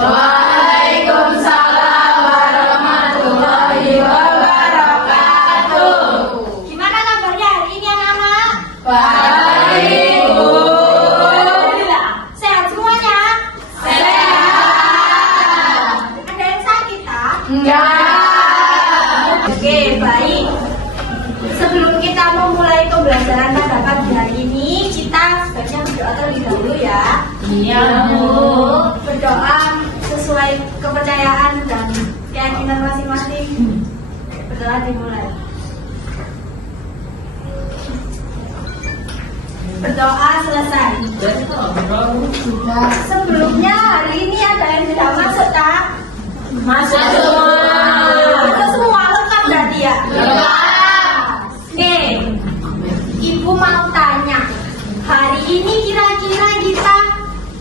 Waalaikumsalam warahmatullahi wabarakatuh. Gimana kabarnya hari ini anak-anak? Baik, Bu. Alhamdulillah. Sehat semuanya? Sehat. Ada yang sakit tak? Enggak. Oke, baik. Sebelum kita memulai pembelajaran pada pagi hari ini, kita sebaiknya berdoa terlebih dahulu ya. Iya, Bu. Berdoa sesuai kepercayaan dan keyakinan masing-masing. Berdoa dimulai. Berdoa selesai. Sudah. Sebelumnya hari ini ada yang tidak masuk tak? Masuk semua. Masuk semua lengkap berarti ya? Oke, Ibu mau tanya, hari ini kira-kira kita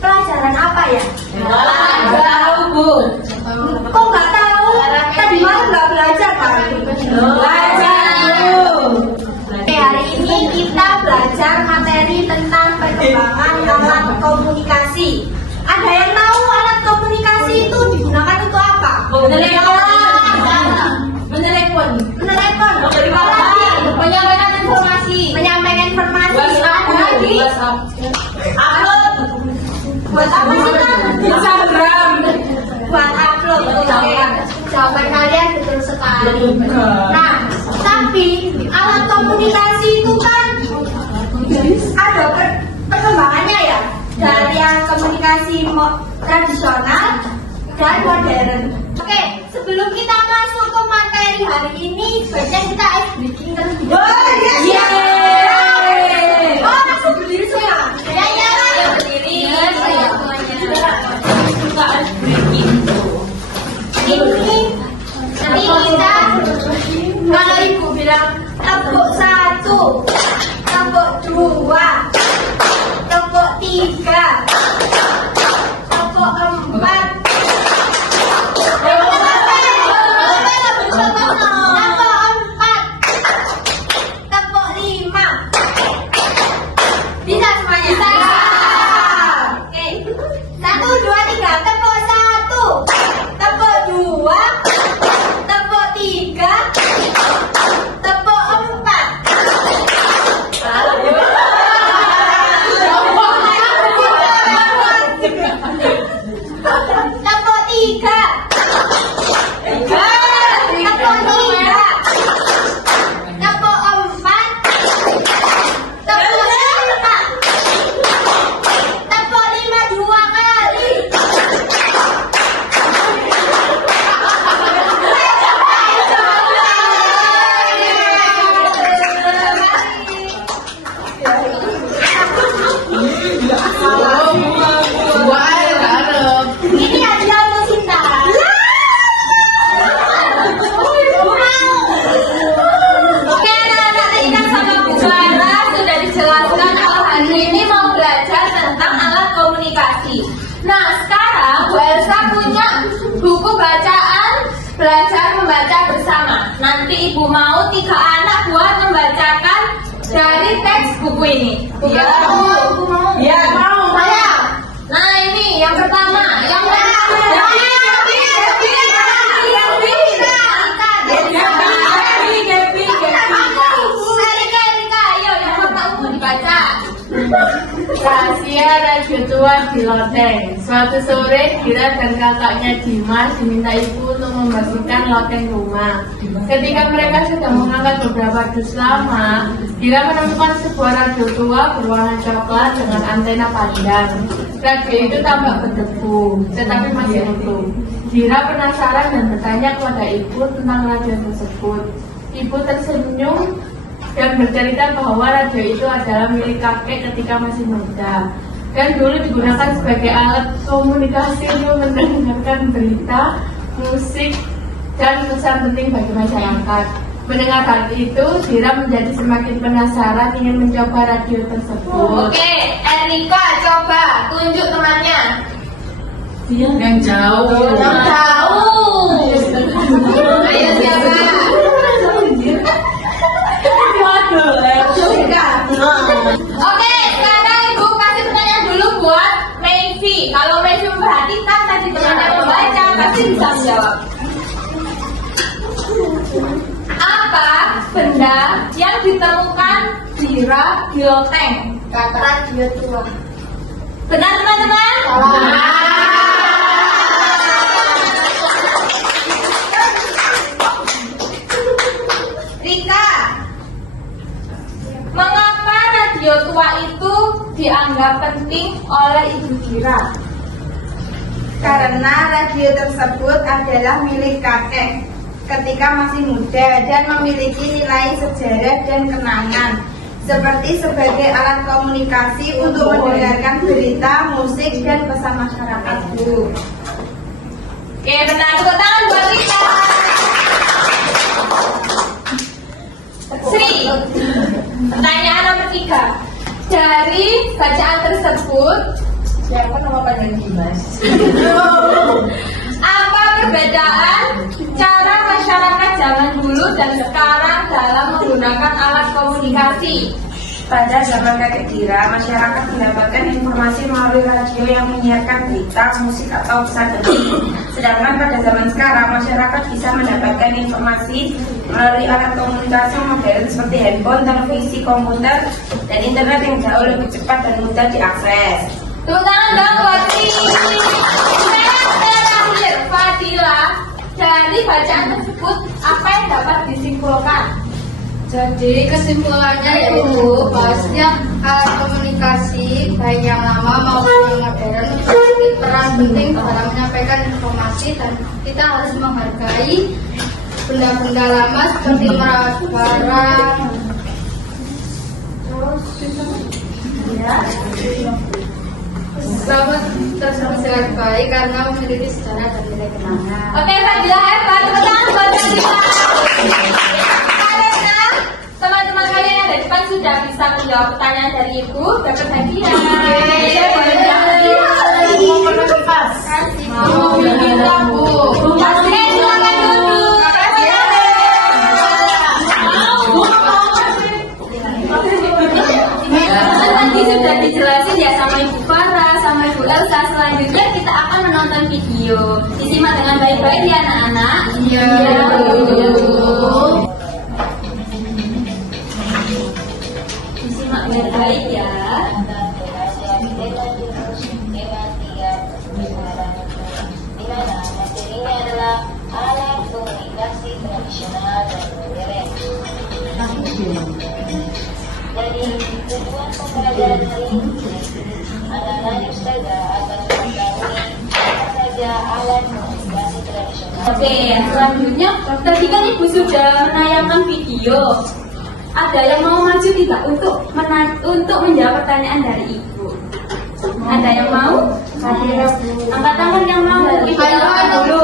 pelajaran apa ya? Nggak tahu, Bu. Kok nggak tahu? Tadi malam nggak belajar kan? Belajar, Bu. Oke, hari ini kita belajar materi tentang perkembangan alat komunikasi. Ada yang tahu alat komunikasi itu digunakan untuk apa? Menelepon. Menelepon. Menelepon. Dari Apa lagi? Menyampaikan informasi. Menyampaikan informasi. WhatsApp, Ada lagi? WhatsApp. Upload. Buat apa sih kan? Instagram. Buat upload. Oke. Jawaban kalian betul sekali. Nah, tapi alat komunikasi itu kan ada perkembangannya ya, dari yang komunikasi tradisional dan modern. Oke, sebelum kita masuk ke materi hari ini, sebaiknya kita ice breaking terlebih dahulu. Iya. Oh, langsung berdiri semua. Ya, ya. Berdiri. Ini nanti kita, kalau ibu bilang tepuk 1, tepuk 2, tepuk 3, tepuk 4, tepuk 5. Bisa semuanya? Bisa. Oke. 1, 2, 3. Tepuk 1, tepuk 2, tepuk 3, tepuk 4. Tepuk 3. Tepuk 3. Tepuk 4. Tepuk 5. Tepuk 5 2 kali. Ini hadiah untuk Sinta. Oke, anak-anak, tadi kan sama Bu Clara sudah dijelaskan kalau hari ini mau belajar tentang alat komunikasi. Nah, sekarang Bu Elsa punya buku bacaan belajar membaca bersama. Nanti Ibu mau 3 anak buat membacakan dari teks buku ini. Iya. Ibu mau? Iya, mau. Saya. Nah, ini yang pertama. Yang pertama. Rahasia radio tua di loteng. Suatu sore Gira dan kakaknya Dimas diminta ibu untuk membersihkan loteng rumah. Ketika mereka sudah mengangkat beberapa dus lama, Gira menemukan sebuah radio tua berwarna coklat dengan antena panjang. Radio itu tampak berdebu, tetapi masih utuh. Gira penasaran dan bertanya kepada ibu tentang radio tersebut. Ibu tersenyum dan bercerita bahwa radio itu adalah milik kakek ketika masih muda dan dulu digunakan sebagai alat komunikasi untuk mendengarkan berita, musik, dan pesan penting bagi masyarakat. Mendengar hal itu, Dira menjadi semakin penasaran ingin mencoba radio tersebut. Oke, Erika coba tunjuk temannya. Yang jauh. Yang jauh. Ayo siapa? Oke, sekarang Ibu kasih pertanyaan dulu buat Mayfi. Kalau Mayfi memperhatikan tadi pertanyaan kasih bisa menjawab. Apa benda yang ditemukan di rak di loteng? Kata radio tua. Benar teman-teman? Rika, mengapa radio tua itu dianggap penting oleh Ibu Dira? Karena radio tersebut adalah milik kakek ketika masih muda dan memiliki nilai sejarah dan kenangan, seperti sebagai alat komunikasi untuk mendengarkan berita, musik, dan pesan masyarakat. Bu. Oke, benar. Tepuk tangan buat Rika. Sri, pertanyaan nomor 3. Dari bacaan tersebut, Siapa nama panjang Dimas? apa perbedaan cara masyarakat zaman dulu dan sekarang dalam menggunakan alat komunikasi? Pada zaman kakek Dira, masyarakat mendapatkan informasi melalui radio yang menyiarkan berita, musik, atau pesan detik. Sedangkan pada zaman sekarang, masyarakat bisa mendapatkan informasi melalui alat komunikasi modern seperti handphone, televisi, komputer, dan internet yang jauh lebih cepat dan mudah diakses. Tepuk tangan dong buat Sri. Terakhir, Fadila, dari bacaan tersebut apa yang dapat disimpulkan? Jadi kesimpulannya itu bahwasanya alat komunikasi baik yang lama maupun yang modern memiliki peran penting dalam menyampaikan informasi dan kita harus menghargai benda-benda lama seperti merawat barang. Selamat tersebut sangat baik karena memiliki sejarah dan nilai kenangan. Oke, Fadila hebat. Tepuk tangan buat Fadila. Karena teman-teman kalian yang ada di depan sudah bisa menjawab pertanyaan dari Ibu, dapat hadiah. Mau minta Bu. Oke, silakan duduk. Tadi sudah dijelasin ya sama Ibu Farah, sama Ibu Elsa. Selanjutnya kita akan menonton video. Disimak dengan baik-baik ya anak-anak. Iya. Disimak baik-baik ya. Dimana materinya adalah alat komunikasi tradisional dan modern. Jadi tujuan pembelajaran hari ini anak-anak ustazah akan mengetahui apa saja alat komunikasi tradisional. Oke, selanjutnya tadi kan Ibu sudah menayangkan video. Ada yang mau maju tidak untuk menjawab pertanyaan dari Ibu? Ada yang mau? Angkat tangan yang mau. Ibu angkat dulu.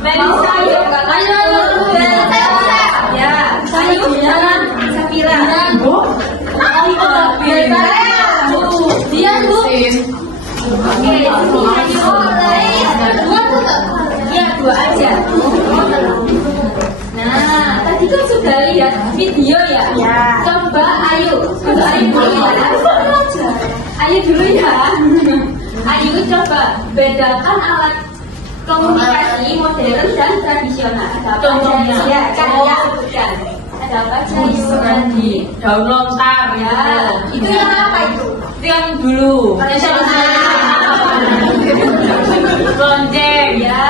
Melisa, ayo. Ya, ayo jalan. Safira. Dia Bu. Oke, ya dua aja. Nah, tadi kan sudah lihat video ya. Coba ayo dulu ya. Ayo dulu ya. Ayo coba bedakan alat komunikasi modern dan tradisional. Ada apa aja? Ya, saya sebutkan. Ada apa aja? Di daun lontar Ya, itu yang apa itu? Itu yang dulu. Lonceng. Ya.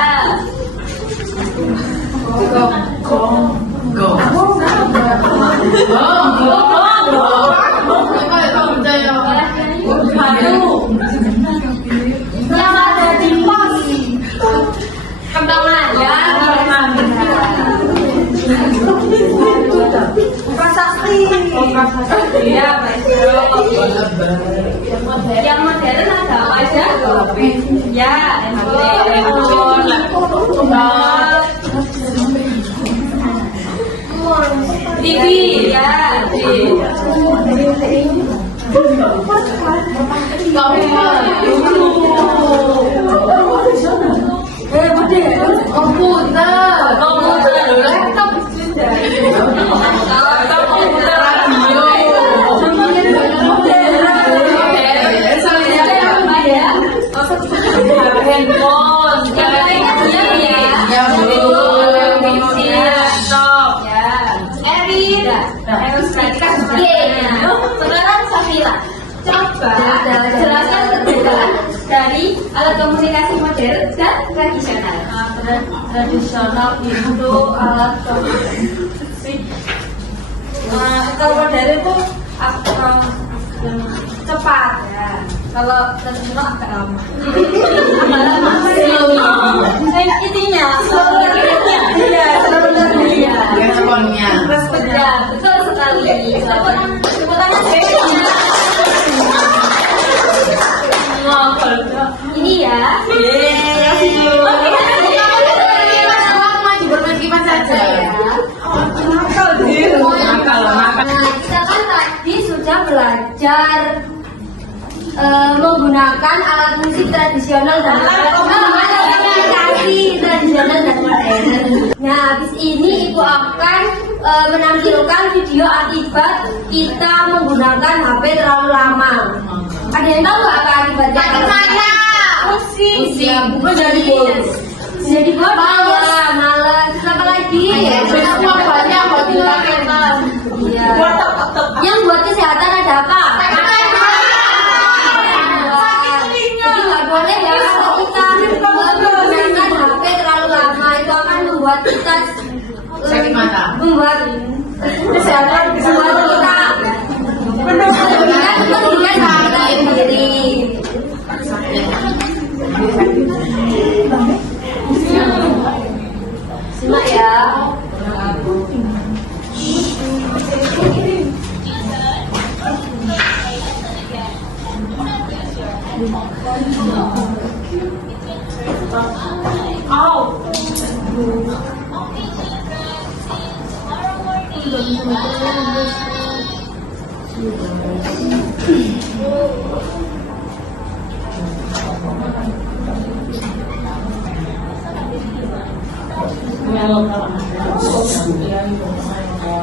Yang ada di pos. Kembangan ya. Prasasti. Ya, maestro. Yang modern ada apa aja? Ya, handphone. TV, ya, Komputer, laptop sudah. radio. Ya. Harus perhatikan sekarang Safira. Coba jelaskan perbedaan dari alat komunikasi modern dan tradisional. Tradisional itu alat komunikasi. Kalau modern itu cepat ya. Kalau tradisional agak lama. Intinya Responnya. ya betul sekali. Ini ya. Maju bermain saja. Nah, kita kan tadi sudah belajar menggunakan alat musik tradisional dan komunikasi tradisional dan modern. Nah, habis ini Ibu akan menampilkan video akibat kita menggunakan HP terlalu lama. Ada yang tahu nggak apa akibatnya? Jadi bolos, malas, apa lagi? Semua banyak buat kita. Iya. Yang buat kesehatan ada apa? Jadi nggak boleh ya kalau kita menggunakan HP terlalu lama, itu akan membuat kita Sakit mata. membuat kesehatan membuat kita kepentingan kita sendiri. Simak ya.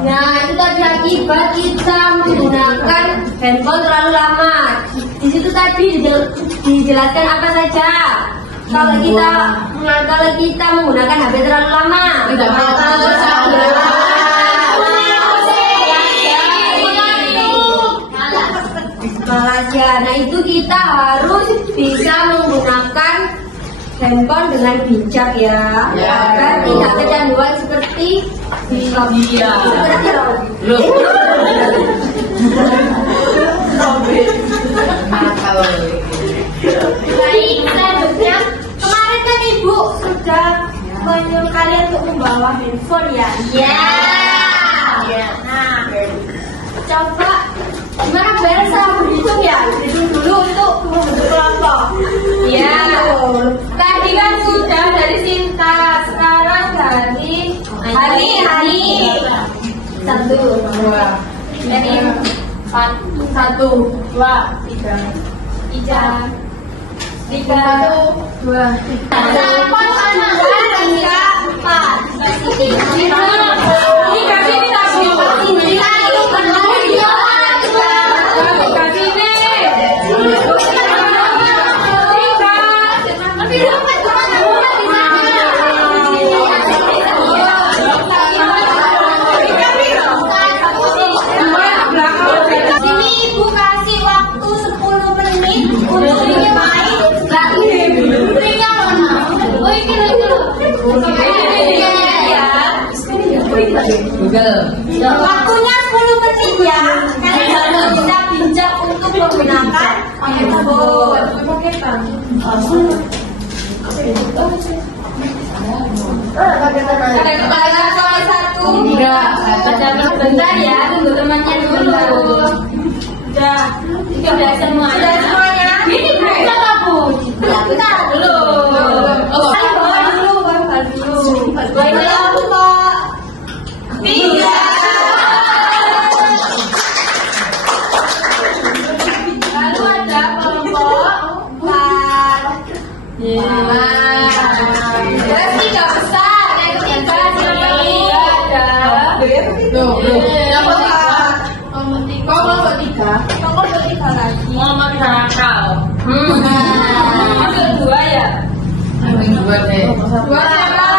Nah, itu tadi akibat kita menggunakan handphone terlalu lama. Di situ tadi dijelaskan apa saja. Kalau kita menggunakan HP terlalu lama, Tidak mau malas ya. Nah, itu kita harus bisa menggunakan handphone dengan bijak ya, Ya. agar tidak kecanduan seperti Iya. seperti Loh. Kalau Baik, selanjutnya kemarin kan Ibu sudah menyuruh kalian untuk membawa handphone ya. Iya. Nah, coba gimana beres sama berhitung ya? Berhitung dulu untuk membentuk kelompok. Iya. Tadi kan sudah dari Sinta, sekarang dari Hani. Satu, dua, dari satu, dua, tiga, tiga, dua, sampai tiga, empat. Sini Ibu kasih waktu 10 menit untuk ini main. Berinya mana? Oh ini Google. Waktunya 10 menit ya. Kalian harus bisa bijak untuk menggunakan handphone. Ada kepala soal satu. Enggak. Bentar ya, tunggu temannya dulu. Sudah semua. Sudah semuanya. Ini kita kabur. Bentar dulu. Bawa dulu. Baiklah, Pak. Tiga. Lalu ada kelompok 4. Berarti tiga besar. Yang ketiga ada. Loh. Yang kelompok tiga. Kelompok 3 lagi. Muhammad Rakal. Masuk 2 ya. Yang dua deh. 2 siapa?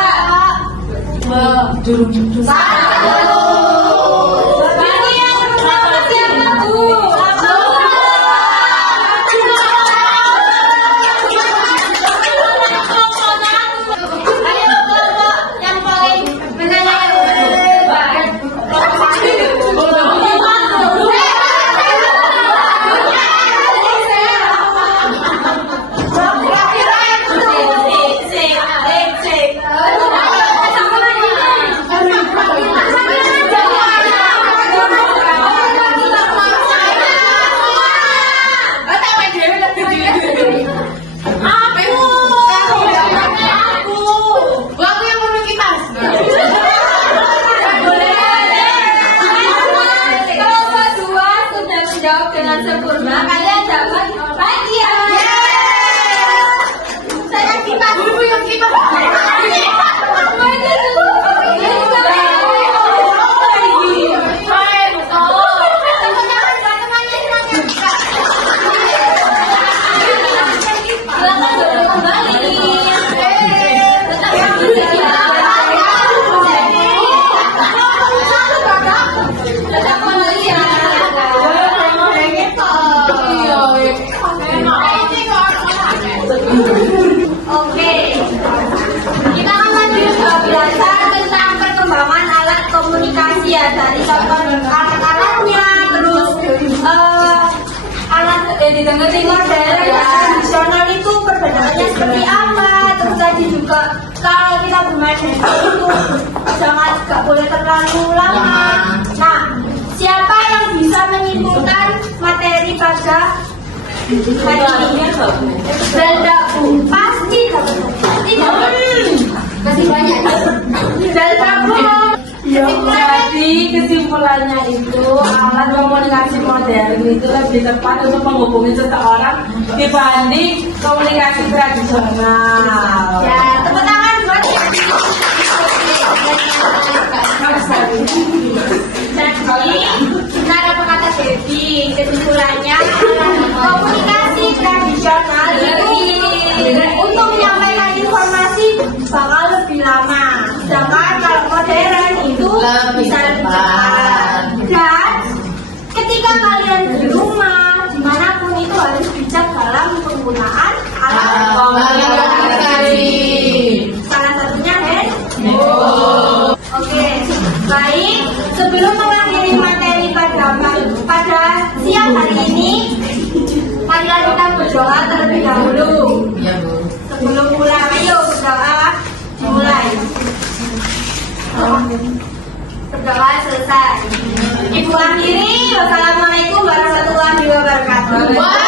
Juru. Satu. modern dan tradisional itu perbedaannya seperti apa? Terus tadi juga kalau kita bermain handphone itu jangan nggak boleh terlalu lama. Nah, siapa yang bisa menyimpulkan materi pada hari ini? Zelda pasti dapat. Masih banyak. Zelda Ya, jadi kesimpulannya itu alat komunikasi modern itu lebih tepat untuk menghubungi seseorang dibanding komunikasi tradisional. Ya, tepuk tangan buat Jadi, benar apa kata Devi? Kesimpulannya, komunikasi tradisional itu untuk menyampaikan informasi bakal lebih lama. Sedangkan kalau modern itu bisa lebih cepat. Dan ketika kalian di rumah, dimanapun itu harus bijak dalam penggunaan alat komunikasi. Salah satunya handphone. Oke, baik. Sebelum mengakhiri materi pada siang hari ini, marilah kita berdoa terlebih dahulu. Sebelum mulai, ayo berdoa. Mulai. Berdoa selesai. Ibu akhiri. Wassalamualaikum warahmatullahi wabarakatuh.